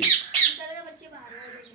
इस तरह के बच्चे बाहर हो देंगे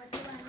बच्चे बाहर हो